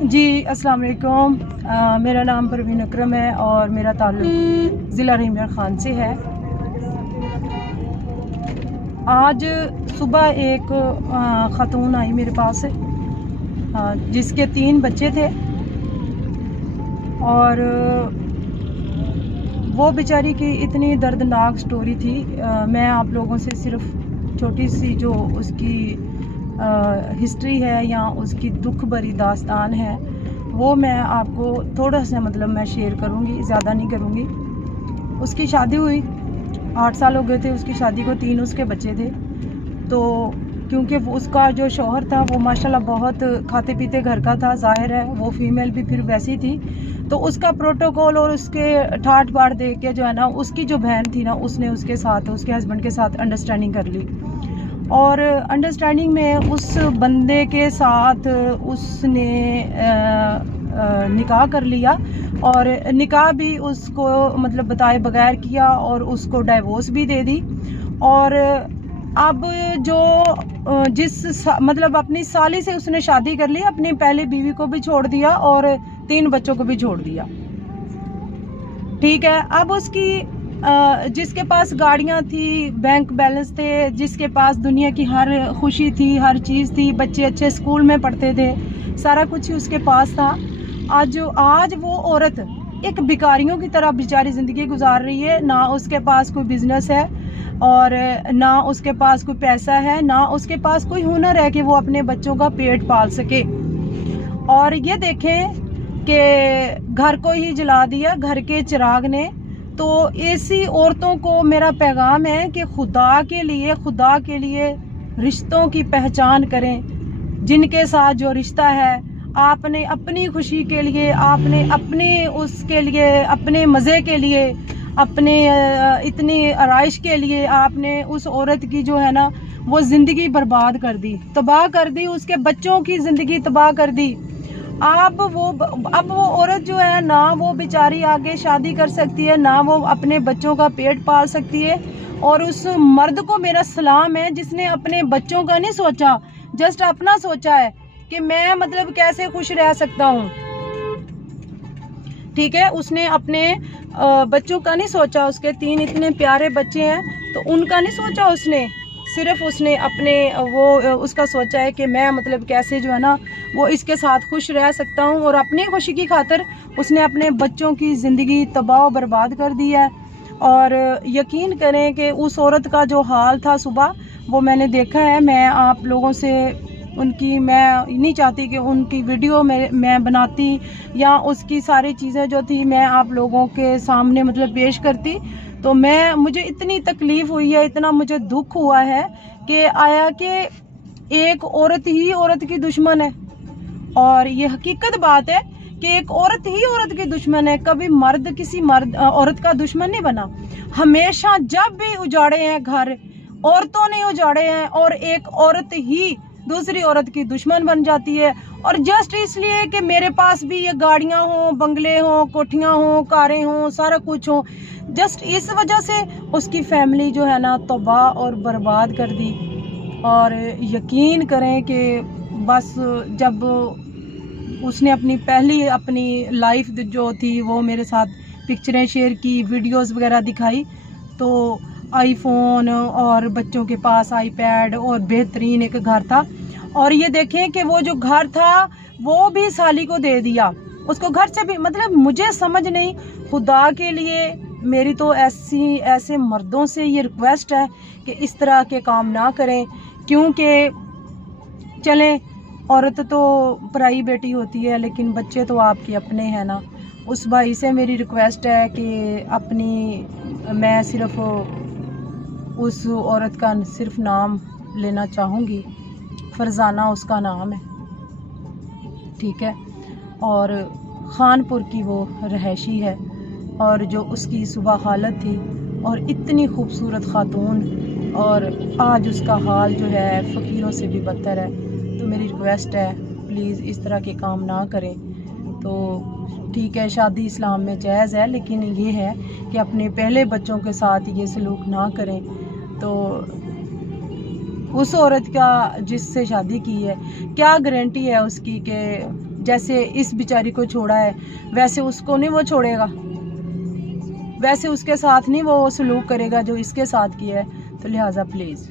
جی السلام علیکم، میرا نام پروین اکرم ہے اور میرا تعلق ضلع رحیم گڑھ خان سے ہے۔ آج صبح ایک خاتون آئی میرے پاس جس کے 3 بچے تھے اور وہ بیچاری کی اتنی دردناک سٹوری تھی۔ میں آپ لوگوں سے صرف چھوٹی سی جو اس کی ہسٹری ہے یا اس کی دکھ بھری داستان ہے وہ میں آپ کو تھوڑا سا میں شیئر کروں گی، زیادہ نہیں کروں گی۔ اس کی شادی ہوئی، 8 سال ہو گئے تھے اس کی شادی کو، 3 اس کے بچے تھے۔ تو کیونکہ اس کا جو شوہر تھا وہ ماشاءاللہ بہت کھاتے پیتے گھر کا تھا، ظاہر ہے وہ فیمیل بھی پھر ویسی تھی، تو اس کا پروٹوکول اور اس کے ٹھاٹ باٹ دیکھ کے جو ہے نا، اس کی جو بہن تھی نا اس نے اس کے ساتھ، اس کے ہسبینڈ کے ساتھ انڈرسٹینڈنگ کر لی، اور انڈرسٹینڈنگ میں اس بندے کے ساتھ اس نے نکاح کر لیا، اور نکاح بھی اس کو بتائے بغیر کیا اور اس کو ڈائیورس بھی دے دی۔ اور اب جو اپنی سالی سے اس نے شادی کر لی، اپنی پہلی بیوی کو بھی چھوڑ دیا اور 3 بچوں کو بھی چھوڑ دیا، ٹھیک ہے۔ اب اس کی جس کے پاس گاڑیاں تھی، بینک بیلنس تھے، جس کے پاس دنیا کی ہر خوشی تھی، ہر چیز تھی، بچے اچھے اسکول میں پڑھتے تھے، سارا کچھ ہی اس کے پاس تھا، آج وہ عورت ایک بھکاریوں کی طرح بیچاری زندگی گزار رہی ہے۔ نہ اس کے پاس کوئی بزنس ہے اور نہ اس کے پاس کوئی پیسہ ہے، نہ اس کے پاس کوئی ہنر ہے کہ وہ اپنے بچوں کا پیٹ پال سکے۔ اور یہ دیکھیں کہ گھر کو ہی جلا دیا گھر کے چراغ نے۔ تو ایسی عورتوں کو میرا پیغام ہے کہ خدا کے لیے رشتوں کی پہچان کریں۔ جن کے ساتھ جو رشتہ ہے، آپ نے اپنی خوشی کے لیے، آپ نے اپنے مزے کے لیے، اپنے اتنی آرائش کے لیے آپ نے اس عورت کی جو ہے نا وہ زندگی برباد کر دی، تباہ کر دی، اس کے بچوں کی زندگی تباہ کر دی۔ اب وہ عورت جو ہے، نہ وہ بیچاری آگے شادی کر سکتی ہے، نہ وہ اپنے بچوں کا پیٹ پال سکتی ہے۔ اور اس مرد کو میرا سلام ہے جس نے اپنے بچوں کا نہیں سوچا، جسٹ اپنا سوچا ہے کہ میں کیسے خوش رہ سکتا ہوں، ٹھیک ہے۔ اس نے اپنے بچوں کا نہیں سوچا، اس کے 3 اتنے پیارے بچے ہیں تو ان کا نہیں سوچا اس نے، صرف اس نے اپنے اس کا سوچا ہے کہ میں کیسے جو ہے نا وہ اس کے ساتھ خوش رہ سکتا ہوں، اور اپنی خوشی کی خاطر اس نے اپنے بچوں کی زندگی تباہ و برباد کر دی ہے۔ اور یقین کریں کہ اس عورت کا جو حال تھا صبح، وہ میں نے دیکھا ہے۔ میں آپ لوگوں سے میں نہیں چاہتی کہ ان کی ویڈیو میں بناتی یا اس کی ساری چیزیں جو تھی میں آپ لوگوں کے سامنے پیش کرتی، تو مجھے اتنی تکلیف ہوئی ہے، اتنا مجھے دکھ ہوا ہے کہ آیا کہ ایک عورت ہی عورت کی دشمن ہے۔ اور یہ حقیقت بات ہے کہ ایک عورت ہی عورت کی دشمن ہے، کبھی مرد کسی عورت کا دشمن نہیں بنا۔ ہمیشہ جب بھی اجاڑے ہیں گھر، عورتوں نے اجاڑے ہیں، اور ایک عورت ہی دوسری عورت کی دشمن بن جاتی ہے۔ اور جسٹ اس لیے کہ میرے پاس بھی یہ گاڑیاں ہوں، بنگلے ہوں، کوٹھیاں ہوں، کاریں ہوں، سارا کچھ ہوں، جسٹ اس وجہ سے اس کی فیملی جو ہے نا تباہ اور برباد کر دی۔ اور یقین کریں کہ بس جب اس نے اپنی لائف جو تھی وہ میرے ساتھ پکچریں شیئر کی، ویڈیوز وغیرہ دکھائی، تو آئی فون اور بچوں کے پاس آئی پیڈ اور بہترین ایک گھر تھا۔ اور یہ دیکھیں کہ وہ جو گھر تھا وہ بھی سالی کو دے دیا، اس کو گھر سے بھی مجھے سمجھ نہیں۔ خدا کے لیے میری تو ایسے مردوں سے یہ ریکویسٹ ہے کہ اس طرح کے کام نہ کریں، کیونکہ چلیں عورت تو پرائی بیٹی ہوتی ہے لیکن بچے تو آپ کے اپنے ہیں نا۔ اس بھائی سے میری ریکویسٹ ہے کہ میں صرف اس عورت کا صرف نام لینا چاہوں گی، فرزانہ اس کا نام ہے، ٹھیک ہے، اور خان پور کی وہ رہائشی ہے، اور جو اس کی صبح حالت تھی، اور اتنی خوبصورت خاتون، اور آج اس کا حال جو ہے فقیروں سے بھی بدتر ہے۔ تو میری ریکویسٹ ہے پلیز اس طرح کے کام نہ کریں۔ تو ٹھیک ہے، شادی اسلام میں جائز ہے، لیکن یہ ہے کہ اپنے پہلے بچوں کے ساتھ یہ سلوک نہ کریں۔ تو اس عورت کا جس سے شادی کی ہے، کیا گارنٹی ہے اس کی کہ جیسے اس بیچاری کو چھوڑا ہے ویسے اس کو نہیں وہ چھوڑے گا، ویسے اس کے ساتھ نہیں وہ سلوک کرے گا جو اس کے ساتھ کیا ہے. تو لہٰذا پلیز